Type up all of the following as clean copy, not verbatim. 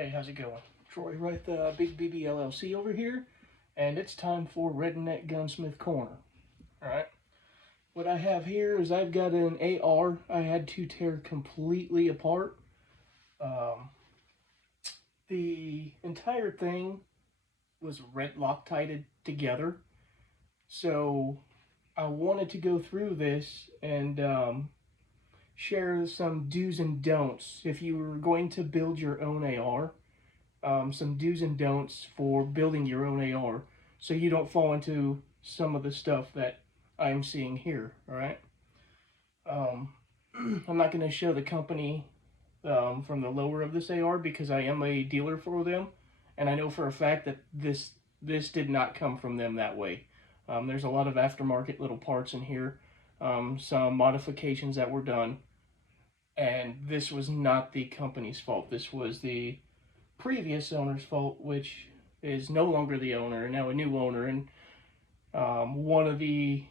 Hey, how's it going? Troy, right, the Big BB LLC over here, and it's time for Redneck Gunsmith Corner. Alright, what I have here is I've got an AR I had to tear completely apart. The entire thing was red Loctited together, so I wanted to go through this and share some do's and don'ts if you were going to build your own AR. Some do's and don'ts for building your own AR so you don't fall into some of the stuff that I'm seeing here. All right. I'm not going to show the company from the lower of this AR because I am a dealer for them, and I know for a fact that this did not come from them that way. There's a lot of aftermarket little parts in here, some modifications that were done, and this was not the company's fault. This was the previous owner's fault, which is no longer the owner and now a new owner. And one of the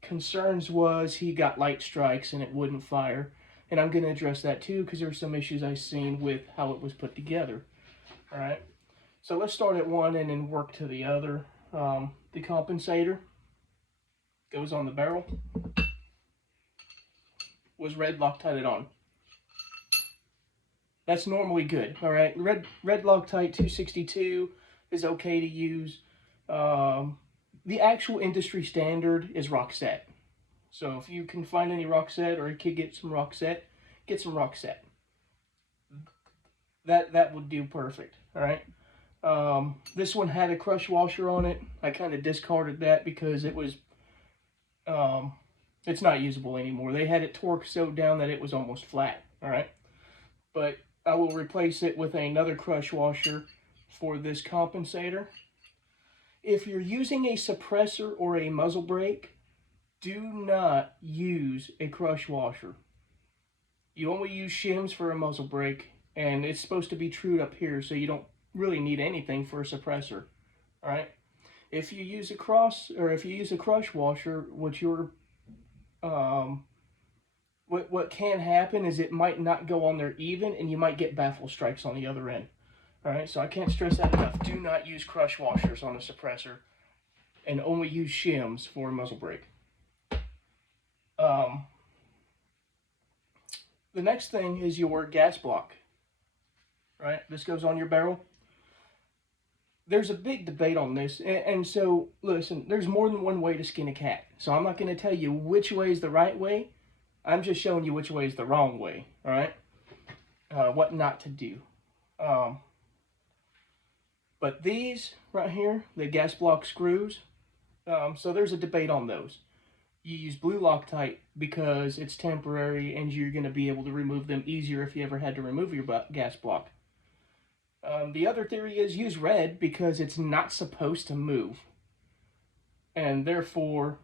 concerns was he got light strikes and it wouldn't fire, and I'm going to address that too because there's some issues I've seen with how it was put together. All right, so let's start at one and then work to the other. The compensator goes on the barrel, was red Loctited on. That's normally good. All right, red Loctite 262 is okay to use. The actual industry standard is Roxette. So if you can find any Roxette or a kid get some Roxette, get some Roxette. That would do perfect. All right. This one had a crush washer on it. I kind of discarded that because it was it's not usable anymore. They had it torqued so down that it was almost flat. All right, but I will replace it with another crush washer for this compensator. If you're using a suppressor or a muzzle brake, do not use a crush washer. You only use shims for a muzzle brake, and it's supposed to be trued up here, so you don't really need anything for a suppressor. All right. If you use a crush washer, what can happen is it might not go on there even, and you might get baffle strikes on the other end. All right, so I can't stress that enough. Do not use crush washers on a suppressor, and only use shims for a muzzle brake. The next thing is your gas block. Right, this goes on your barrel. There's a big debate on this, and so listen, there's more than one way to skin a cat. So I'm not going to tell you which way is the right way. I'm just showing you which way is the wrong way. All right, what not to do. But these right here, the gas block screws, so there's a debate on those. You use blue Loctite because it's temporary and you're going to be able to remove them easier if you ever had to remove your gas block. The other theory is use red because it's not supposed to move, and therefore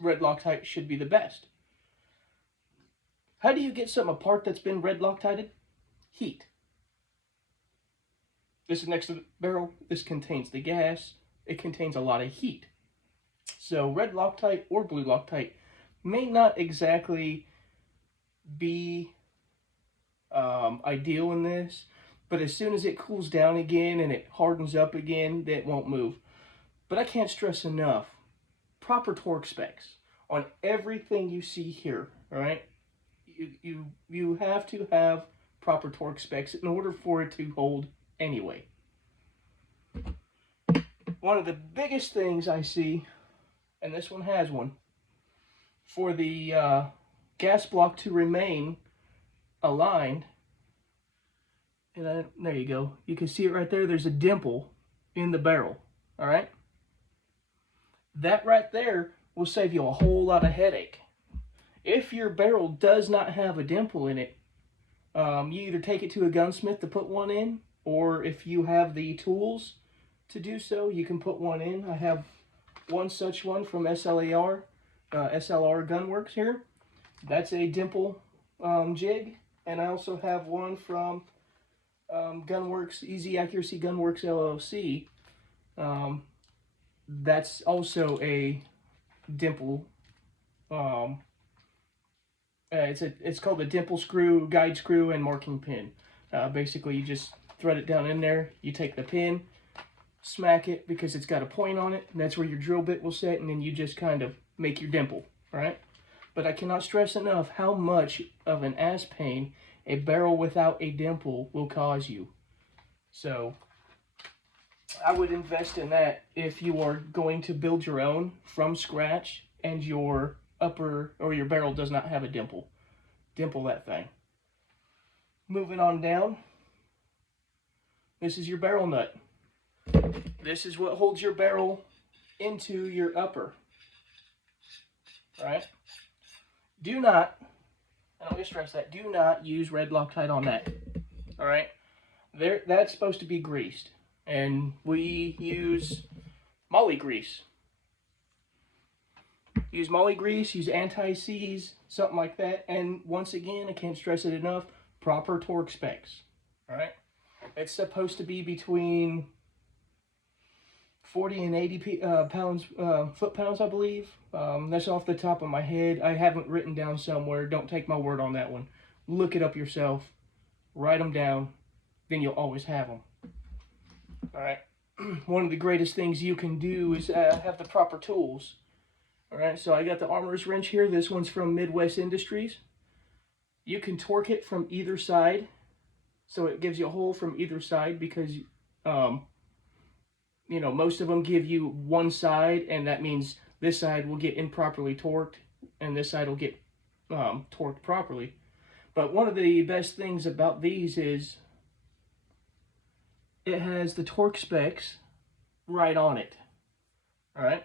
red Loctite should be the best. How do you get something apart that's been red Loctited? Heat. This is next to the barrel. This contains the gas. It contains a lot of heat. So red Loctite or blue Loctite may not exactly be ideal in this, but as soon as it cools down again and it hardens up again, it won't move. But I can't stress enough, proper torque specs on everything you see here. All right, you have to have proper torque specs in order for it to hold anyway. One of the biggest things I see, and this one has one, for the gas block to remain aligned, and there you go. You can see it right there. There's a dimple in the barrel. All right, that right there will save you a whole lot of headache. If your barrel does not have a dimple in it, you either take it to a gunsmith to put one in, or if you have the tools to do so, you can put one in. I have one such one from SLR Gunworks here. That's a dimple jig, and I also have one from Gunworks, Easy Accuracy Gunworks LLC. That's also a dimple. It's called a dimple screw, guide screw, and marking pin. Basically, you just thread it down in there. You take the pin, smack it because it's got a point on it, and that's where your drill bit will sit, and then you just kind of make your dimple, right? But I cannot stress enough how much of an ass pain a barrel without a dimple will cause you. So I would invest in that if you are going to build your own from scratch and your upper or your barrel does not have a dimple. Dimple that thing. Moving on down, this is your barrel nut. This is what holds your barrel into your upper. All right? Do not, and I'm going to stress that, do not use red Loctite on that. All right? That's supposed to be greased. And we use moly grease. Use moly grease, use anti-seize, something like that. And once again, I can't stress it enough, proper torque specs. All right? It's supposed to be between 40 and 80 foot-pounds, I believe. That's off the top of my head. I haven't written down somewhere. Don't take my word on that one. Look it up yourself. Write them down. Then you'll always have them. All right. One of the greatest things you can do is have the proper tools. All right. So I got the armorer's wrench here. This one's from Midwest Industries. You can torque it from either side. So it gives you a hole from either side because, you know, most of them give you one side, and that means this side will get improperly torqued, and this side will get torqued properly. But one of the best things about these is it has the torque specs right on it. All right.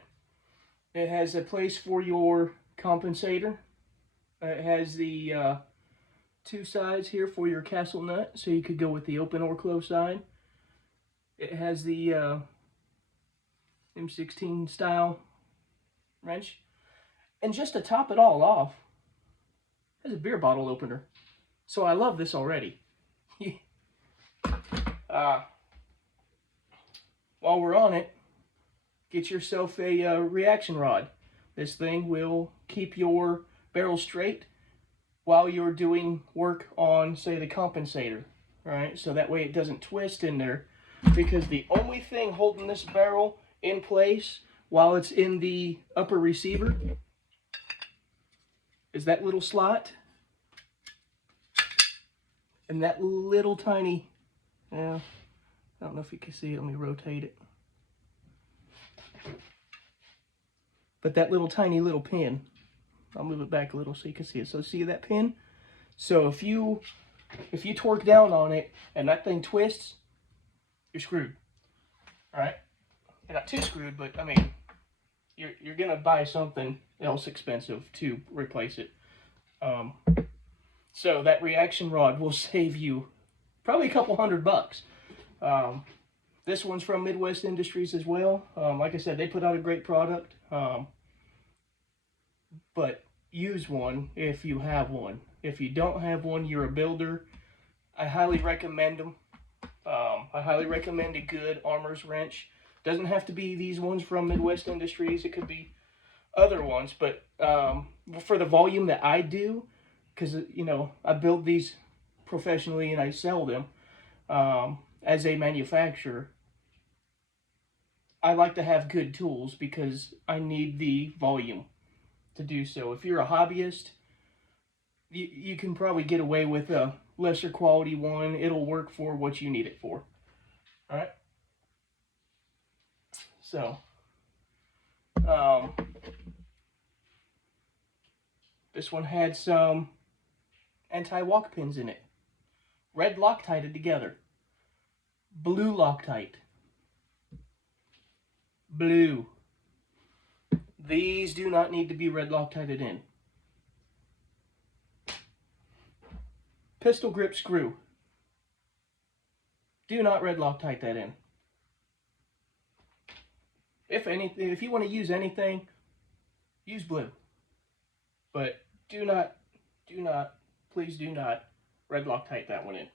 It has a place for your compensator. It has the two sides here for your castle nut, so you could go with the open or closed side. It has the M16 style wrench. And just to top it all off, it has a beer bottle opener. So I love this already. While we're on it, get yourself a reaction rod. This thing will keep your barrel straight while you're doing work on, say, the compensator. Right? So that way it doesn't twist in there. Because the only thing holding this barrel in place while it's in the upper receiver is that little slot and that little tiny, I don't know if you can see it, let me rotate it. But that little tiny little pin, I'll move it back a little so you can see it. So see that pin? So if you torque down on it and that thing twists, you're screwed. All right? You're not too screwed, but I mean, you're gonna buy something else expensive to replace it. So that reaction rod will save you probably a couple $100. This one's from Midwest Industries as well. Like I said, they put out a great product. But use one if you have one. If you don't have one, you're a builder. I highly recommend them. I highly recommend a good armorer's wrench. Doesn't have to be these ones from Midwest Industries. It could be other ones. But for the volume that I do, because, you know, I build these professionally and I sell them as a manufacturer, I like to have good tools because I need the volume to do so. If you're a hobbyist, you can probably get away with a lesser quality one. It'll work for what you need it for. All right. So, this one had some anti-walk pins in it. Red Loctited together. Blue Loctite. Blue. These do not need to be red Loctited in. Pistol grip screw. Do not red Loctite that in. If you want to use anything, use blue. But please do not red Loctite that one in.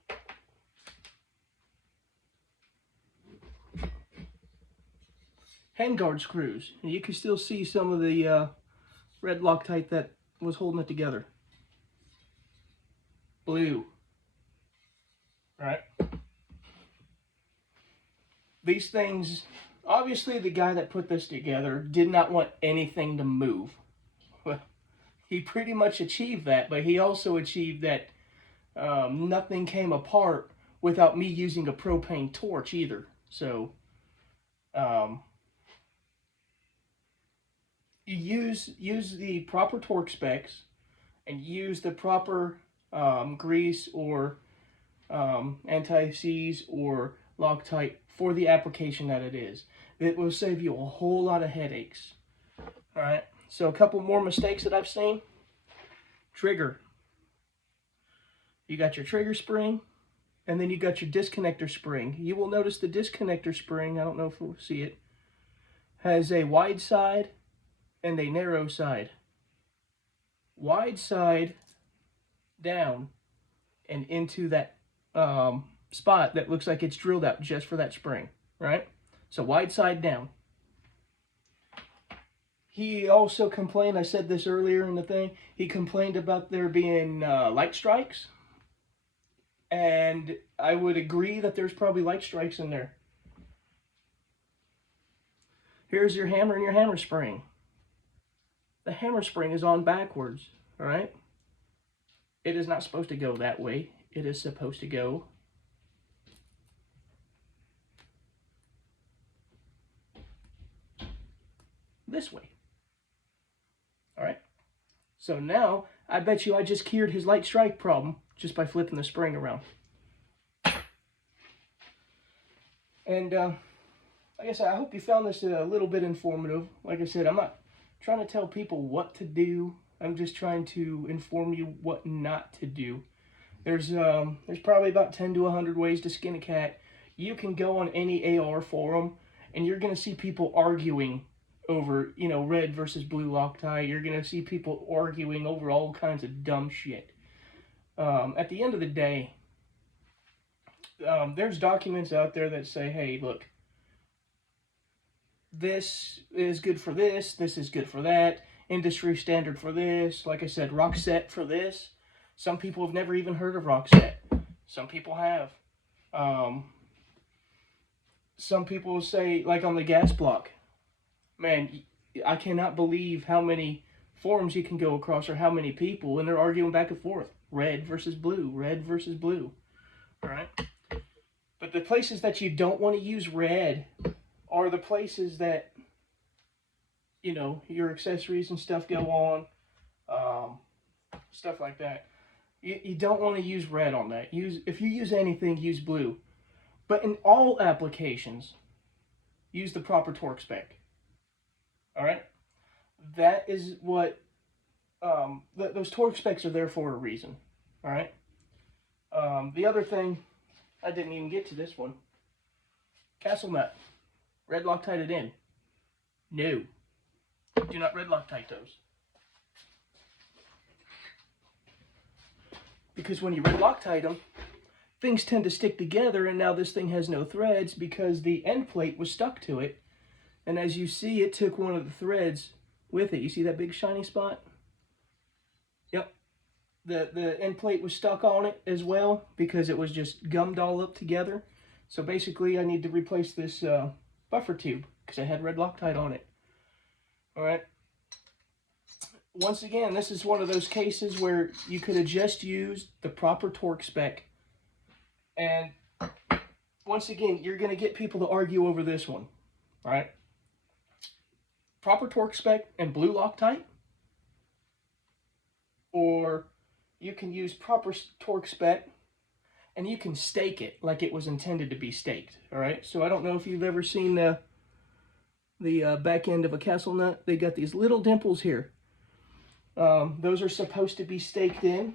Handguard screws. And you can still see some of the red Loctite that was holding it together. Blue. All right. These things, obviously the guy that put this together did not want anything to move. Well, he pretty much achieved that, but he also achieved that nothing came apart without me using a propane torch either. So, you use the proper torque specs and use the proper grease or anti-seize or Loctite for the application that it is. It will save you a whole lot of headaches. All right. So a couple more mistakes that I've seen. Trigger. You got your trigger spring, and then you got your disconnector spring. You will notice the disconnector spring, I don't know if you'll see it, has a wide side and a narrow side. Wide side down and into that spot that looks like it's drilled out just for that spring, right? So wide side down. He also complained, I said this earlier in the thing, he complained about there being light strikes. And I would agree that there's probably light strikes in there. Here's your hammer and your hammer spring. The hammer spring is on backwards, all right? It is not supposed to go that way. It is supposed to go this way. All right? So now, I bet you I just cured his light strike problem just by flipping the spring around. And like I said, I hope you found this a little bit informative. Like I said, I'm not trying to tell people what to do. I'm just trying to inform you what not to do. There's probably about 10 to 100 ways to skin a cat. You can go on any AR forum, and you're going to see people arguing over, you know, red versus blue Loctite. You're going to see people arguing over all kinds of dumb shit. At the end of the day, there's documents out there that say, hey, look, this is good for this is good for that, industry standard for this, like I said, Roxette for this. Some people have never even heard of Roxette. Some people have. Some people say, like on the gas block, man, I cannot believe how many forums you can go across or how many people, and they're arguing back and forth. Red versus blue, red versus blue. All right? But the places that you don't want to use red are the places that, you know, your accessories and stuff go on, stuff like that. You don't want to use red on that. If you use anything, use blue. But in all applications, use the proper torque spec. All right? That is what, those torque specs are there for a reason. All right? The other thing, I didn't even get to this one. Castle nut. Red Loctite it in. No. Do not red Loctite those. Because when you red Loctite them, things tend to stick together, and now this thing has no threads because the end plate was stuck to it. And as you see, it took one of the threads with it. You see that big shiny spot? Yep. The end plate was stuck on it as well because it was just gummed all up together. So basically, I need to replace this buffer tube because I had red Loctite on it. All right. Once again, this is one of those cases where you could have just used the proper torque spec. And once again, you're going to get people to argue over this one. All right. Proper torque spec and blue Loctite. Or you can use proper torque spec and you can stake it like it was intended to be staked. All right. So I don't know if you've ever seen the back end of a castle nut. They got these little dimples here. Those are supposed to be staked in.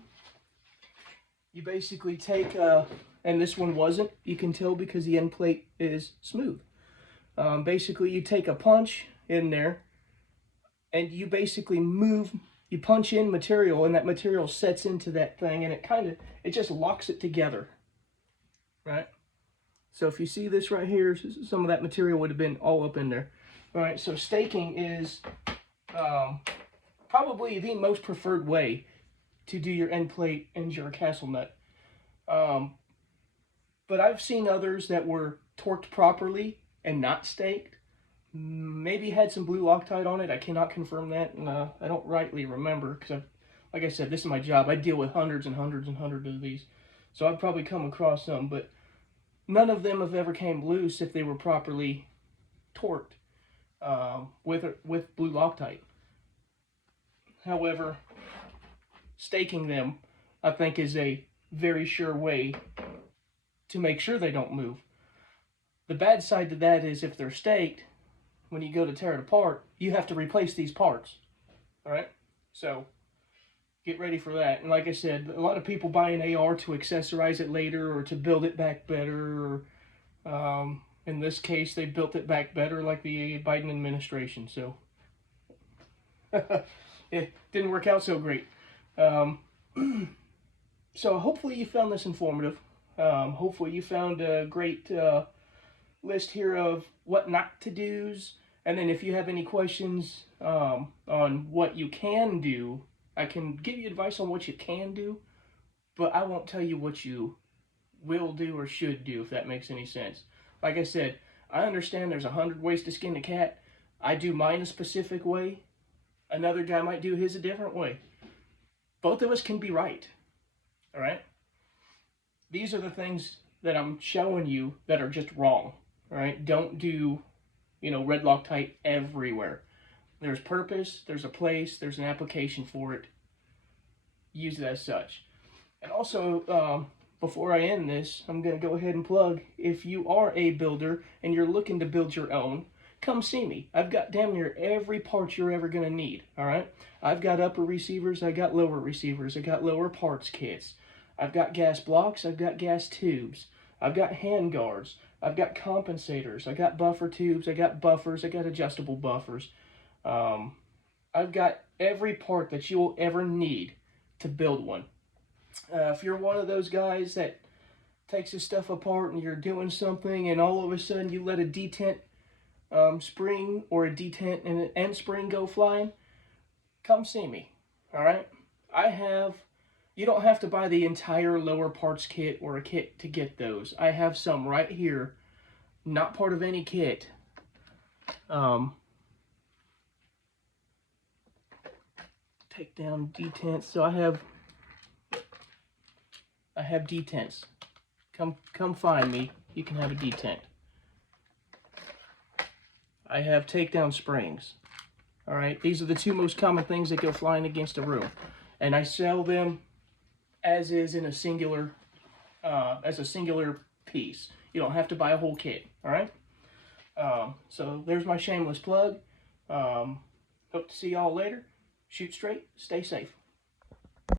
You basically take, and this one wasn't, you can tell because the end plate is smooth. Basically you take a punch in there and you basically move, you punch in material and that material sets into that thing and it just locks it together, right? So if you see this right here, some of that material would have been all up in there. All right, so staking is probably the most preferred way to do your end plate and your castle nut. But I've seen others that were torqued properly and not staked. Maybe had some blue Loctite on it. I cannot confirm that, and I don't rightly remember because, like I said, this is my job. I deal with hundreds and hundreds and hundreds of these, so I've probably come across some, but none of them have ever came loose if they were properly torqued with blue Loctite. However, staking them, I think, is a very sure way to make sure they don't move. The bad side to that is if they're staked, when you go to tear it apart, you have to replace these parts. All right? So get ready for that. And like I said, a lot of people buy an AR to accessorize it later or to build it back better. Or in this case, they built it back better like the Biden administration. So it didn't work out so great. So hopefully you found this informative. Hopefully you found a great list here of what not to do's. And then if you have any questions on what you can do, I can give you advice on what you can do, but I won't tell you what you will do or should do, if that makes any sense. Like I said, I understand there's 100 ways to skin a cat. I do mine a specific way. Another guy might do his a different way. Both of us can be right. All right? These are the things that I'm showing you that are just wrong. All right? Don't do, red Loctite everywhere. There's purpose, there's a place, there's an application for it. Use it as such. And also, before I end this, I'm going to go ahead and plug, if you are a builder and you're looking to build your own, come see me. I've got damn near every part you're ever going to need, all right? I've got upper receivers, I got lower receivers, I got lower parts kits. I've got gas blocks, I've got gas tubes, I've got hand guards, I've got compensators, I got buffer tubes, I got buffers, I got adjustable buffers. I've got every part that you will ever need to build one. If you're one of those guys that takes this stuff apart and you're doing something and all of a sudden you let a detent spring or a detent and an end spring go flying, come see me, all right? You don't have to buy the entire lower parts kit or a kit to get those. I have some right here, not part of any kit. Take down detents. So I have detents. Come find me. You can have a detent. I have takedown springs. All right, these are the two most common things that go flying against a room, and I sell them as is in a singular, as a singular piece. You don't have to buy a whole kit. All right. So there's my shameless plug. Hope to see y'all later. Shoot straight. Stay safe.